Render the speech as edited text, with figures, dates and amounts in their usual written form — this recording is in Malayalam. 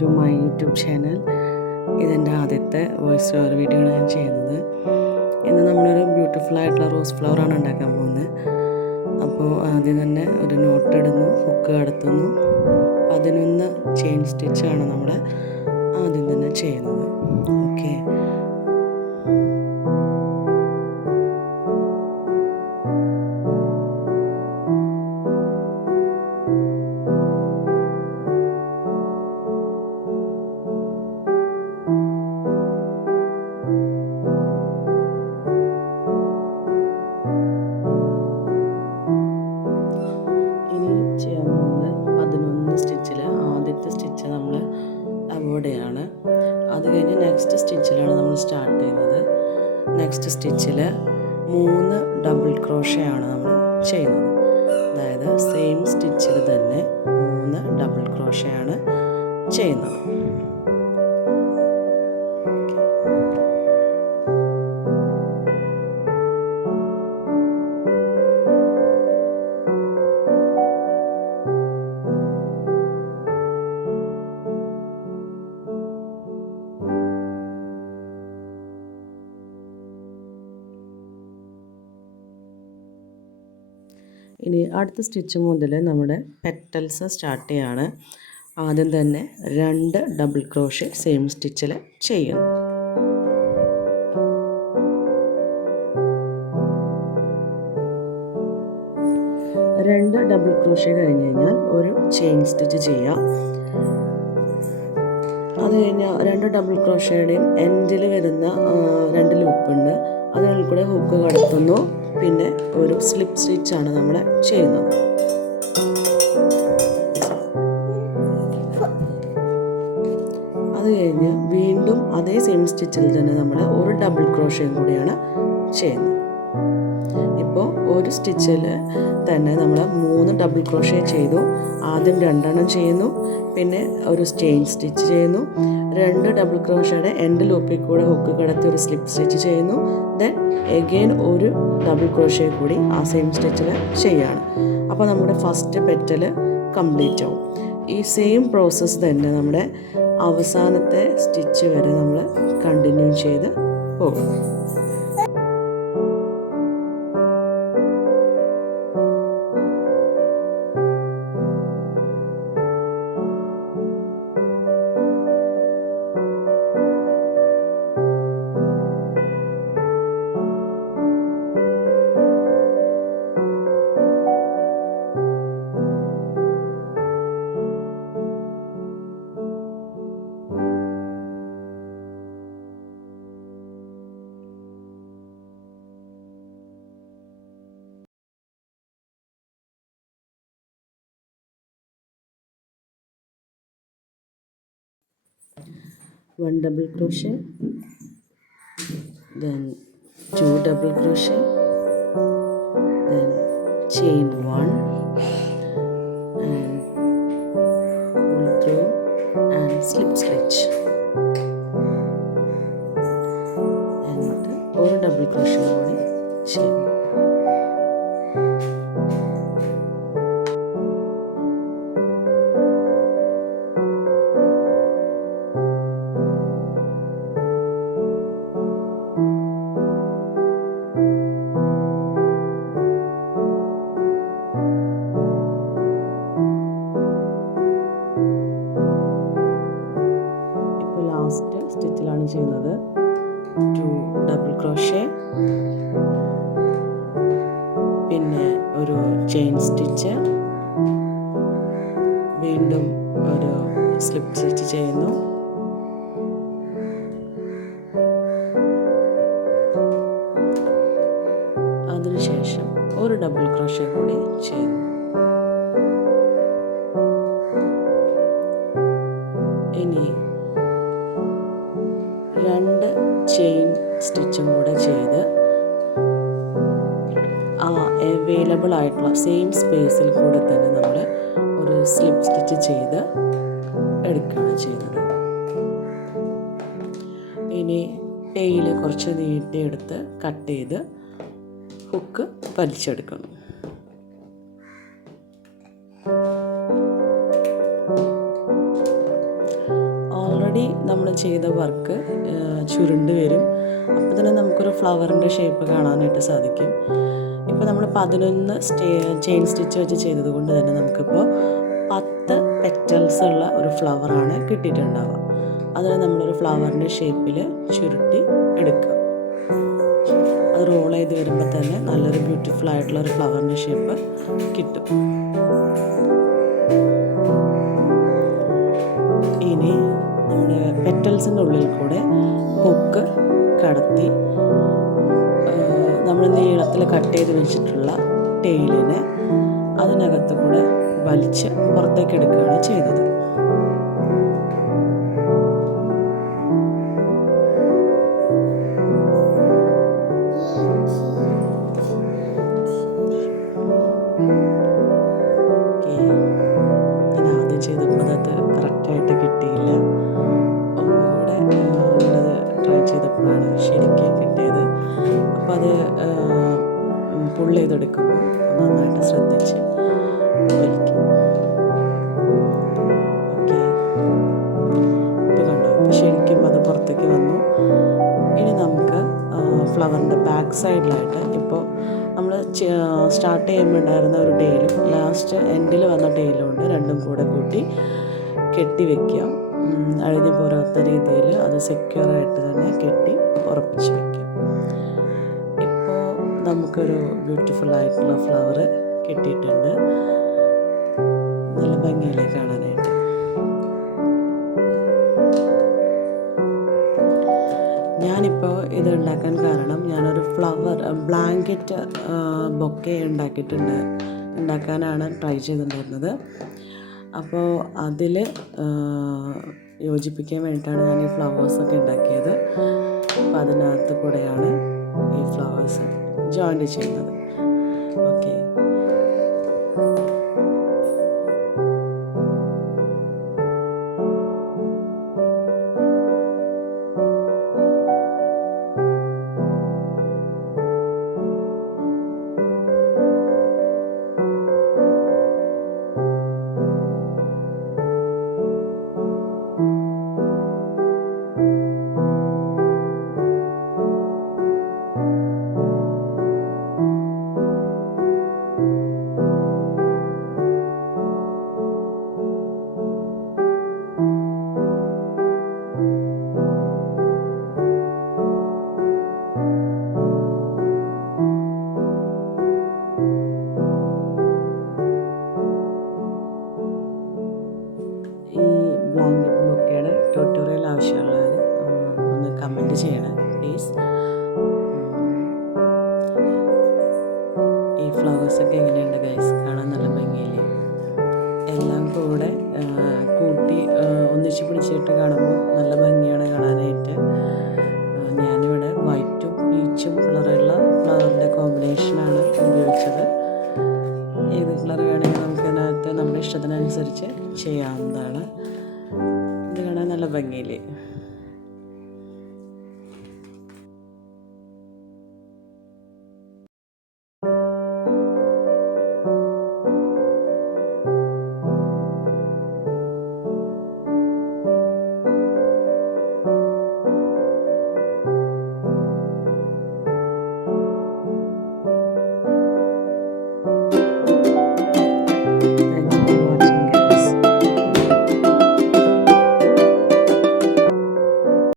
To my YouTube channel. ഇതെൻ്റെ ആദ്യത്തെ വോയിസ് ഓവർ വീഡിയോ ആണ് ഞാൻ ചെയ്യുന്നത്. ഇന്ന് നമ്മളൊരു ബ്യൂട്ടിഫുൾ ആയിട്ടുള്ള റോസ് ഫ്ലവറാണ് ഉണ്ടാക്കാൻ പോകുന്നത്. അപ്പോൾ ആദ്യം തന്നെ ഒരു നോട്ട് ഇടുന്നു, ഹുക്ക് കടത്തുന്നു. 11 ചെയിൻ സ്റ്റിച്ചാണ് നമ്മൾ ആദ്യം തന്നെ ചെയ്യുന്നത്. ഓക്കെ, ചെയ്യാൻ പോകുന്നത് 11 സ്റ്റിച്ചിൽ ആദ്യത്തെ സ്റ്റിച്ച് നമ്മൾ അവോയ്ഡ് ചെയ്യാണ്. അത് കഴിഞ്ഞ് നെക്സ്റ്റ് സ്റ്റിച്ചിലാണ് നമ്മൾ സ്റ്റാർട്ട് ചെയ്യുന്നത്. നെക്സ്റ്റ് സ്റ്റിച്ചിൽ 3 ഡബിൾ ക്രോഷയാണ് നമ്മൾ ചെയ്യുന്നത്. അതായത് സെയിം സ്റ്റിച്ചിൽ തന്നെ 3 ഡബിൾ ക്രോഷയാണ് ചെയ്യുന്നത്. ഇനി അടുത്ത സ്റ്റിച്ച് മുതൽ നമ്മുടെ പെറ്റൽസ് സ്റ്റാർട്ട് ചെയ്യാണ്. ആദ്യം തന്നെ 2 ഡബിൾ ക്രോഷേ സെയിം സ്റ്റിച്ചിൽ ചെയ്യണം. രണ്ട് ഡബിൾ ക്രോഷേ കഴിഞ്ഞ് കഴിഞ്ഞാൽ ഒരു ചെയിൻ സ്റ്റിച്ച് ചെയ്യാം. അത് കഴിഞ്ഞാൽ 2 ഡബിൾ ക്രോഷയുടെയും എൻഡിൽ വരുന്ന 2 ലൂപ്പുണ്ട്, അതിനുള്ളിൽ കൂടെ ഹുക്ക് കടത്തുന്നു. പിന്നെ ഒരു സ്ലിപ്പ് സ്റ്റിച്ചാണ് നമ്മൾ ചെയ്യുന്നത്. അത് കഴിഞ്ഞ് വീണ്ടും അതേ സെയിം സ്റ്റിച്ചിൽ തന്നെ നമ്മൾ ഒരു ഡബിൾ ക്രോഷയും കൂടിയാണ് ചെയ്യുന്നത്. ഇപ്പോൾ ഒരു സ്റ്റിച്ചിൽ തന്നെ നമ്മൾ 3 ഡബിൾ ക്രോഷേ ചെയ്തു. ആദ്യം 2 ചെയ്യുന്നു, പിന്നെ ഒരു ചെയിൻ സ്റ്റിച്ച് ചെയ്യുന്നു, 2 ഡബിൾ ക്രോഷയുടെ എൻഡ് ലൂപ്പിൽ കൂടെ ഹുക്ക് കടത്തി ഒരു സ്ലിപ്പ് സ്റ്റിച്ച് ചെയ്യുന്നു. ദെൻ എഗെയിൻ ഒരു ഡബിൾ ക്രോഷേ കൂടി ആ സെയിം സ്റ്റിച്ചിൽ ചെയ്യാണ്. അപ്പോൾ നമ്മുടെ ഫസ്റ്റ് പെറ്റൽ കംപ്ലീറ്റ് ആവും. ഈ സെയിം പ്രോസസ്സ് തന്നെ നമ്മുടെ അവസാനത്തെ സ്റ്റിച്ച് വരെ നമ്മൾ കണ്ടിന്യൂ ചെയ്ത് പോകും. One double crochet, then 2 double crochet, then chain 1 and pull through and slip stitch, and ഒരു ഡബിൾ ക്രോഷേ കൂടി ചെയ്യും. ലാസ്റ്റ് സ്റ്റിച്ചിലാണ് ചെയ്യുന്നത് 2 ഡബിൾ ക്രോഷേ, പിന്നെ ഒരു ചെയിൻ സ്റ്റിച്ച്, വീണ്ടും ഒരു സ്ലിപ്പ് സ്റ്റിച്ച് ചെയ്യുന്നു, അതിനുശേഷം ഒരു ഡബിൾ ക്രോഷേ കൂടി ചെയ്യുന്നു. ഇനി 2 ചെയിൻ സ്റ്റിച്ചും കൂടെ ചെയ്ത് ആ അവൈലബിൾ ആയിട്ടുള്ള സെയിം സ്പേസിൽ കൂടെ തന്നെ നമ്മൾ ഒരു സ്ലിപ്പ് സ്റ്റിച്ച് ചെയ്ത് എടുക്കുകയാണ് ചെയ്യുന്നത്. ഇനി ടെയിൽ കുറച്ച് നീട്ടിയെടുത്ത് കട്ട് ചെയ്ത് ഹുക്ക് വലിച്ചെടുക്കണം. ഓൾറെഡി നമ്മൾ ചെയ്ത വർക്ക് ചുരുണ്ട് വരും. അപ്പോൾ തന്നെ നമുക്കൊരു ഫ്ലവറിൻ്റെ ഷേപ്പ് കാണാനായിട്ട് സാധിക്കും. ഇപ്പോൾ നമ്മൾ 11 ചെയിൻ സ്റ്റിച്ച് വെച്ച് ചെയ്തത് കൊണ്ട് തന്നെ നമുക്കിപ്പോൾ 10 പെറ്റൽസ് ഉള്ള ഒരു ഫ്ലവറാണ് കിട്ടിയിട്ടുണ്ടാവുക. അതിനെ നമ്മളൊരു ഫ്ലവറിൻ്റെ ഷേപ്പിൽ ചുരുട്ടി എടുക്കുക. അത് റോൾ ചെയ്ത് വരുമ്പോൾ തന്നെ നല്ലൊരു ബ്യൂട്ടിഫുൾ ആയിട്ടുള്ള ഒരു ഫ്ലവറിൻ്റെ ഷേപ്പ് കിട്ടും. ഇനി നമ്മുടെ പെറ്റൽസിൻ്റെ ഉള്ളിൽ കൂടെ ഹുക്ക് കടത്തി നമ്മൾ നീളത്തിൽ കട്ട് ചെയ്ത് വെച്ചിട്ടുള്ള ടെയിലിനെ അതിനകത്ത് കൂടെ വലിച്ച് പുറത്തേക്ക് എടുക്കുകയാണ് ചെയ്തത്. ഞാൻ ആദ്യം ചെയ്തപ്പോൾ അത് കറക്റ്റായിട്ട് കിട്ടിയില്ല. ഒന്നുകൂടെ ഞാനത് ട്രൈ ചെയ്തപ്പോഴാണ് ശരിക്കും കിട്ടിയത്. അപ്പോൾ അത് പുൾ ചെയ്തെടുക്കുമ്പോൾ നന്നായിട്ട് ശ്രദ്ധിച്ച് വലിക്കും. ഓക്കെ, ഇപ്പോൾ കണ്ടോ, ഇപ്പോൾ ശരിക്കും അത് പുറത്തേക്ക് വന്നു. ഇനി നമുക്ക് ഫ്ലവറിൻ്റെ ബാക്ക് സൈഡിലായിട്ട് ഇപ്പോൾ നമ്മൾ സ്റ്റാർട്ട് ചെയ്യുമ്പോൾ ഉണ്ടായിരുന്ന ഒരു ടെയിലും ലാസ്റ്റ് എൻഡിൽ വന്ന ടെയിലും ഉണ്ട്, രണ്ടും കൂടെ കൂട്ടി കെട്ടി വയ്ക്കുക. അഴിഞ്ഞു പോരാത്ത രീതിയിൽ അത് സെക്യൂറായിട്ട് തന്നെ കെട്ടി ഉറപ്പിച്ച് വയ്ക്കുക. ഇപ്പോൾ നമുക്കൊരു ബ്യൂട്ടിഫുൾ ആയിട്ടുള്ള ഫ്ലവർ കിട്ടിയിട്ടുണ്ട്. നല്ല ഭംഗിയിലെ കാണാനായിട്ട്. ഞാനിപ്പോൾ ഇത് ഉണ്ടാക്കാൻ കാരണം ഞാനൊരു ഫ്ലവർ ബ്ലാങ്കറ്റ് ബൊക്കെ ഉണ്ടാക്കാനാണ് ട്രൈ ചെയ്തിട്ടുണ്ടായിരുന്നത്. അപ്പോൾ അതിൽ യോജിപ്പിക്കാൻ വേണ്ടിയിട്ടാണ് ഞാൻ ഈ ഫ്ലവേഴ്സൊക്കെ ഉണ്ടാക്കിയത്. അപ്പോൾ അതിനകത്ത് കൂടെയാണ് ഈ ഫ്ലവേഴ്സ് ജോയിൻ്റ് ചെയ്യുന്നത്. ഓക്കെ, ബ്ലാങ്കറ്റ് ബൊക്കെയുടെ ട്യൂട്ടോറിയൽ ആവശ്യമുള്ളവർ ഒന്ന് കമൻറ്റ് ചെയ്യണം പ്ലീസ്. ഈ ഫ്ലവേഴ്സൊക്കെ എങ്ങനെയുണ്ട് ഗൈസ്?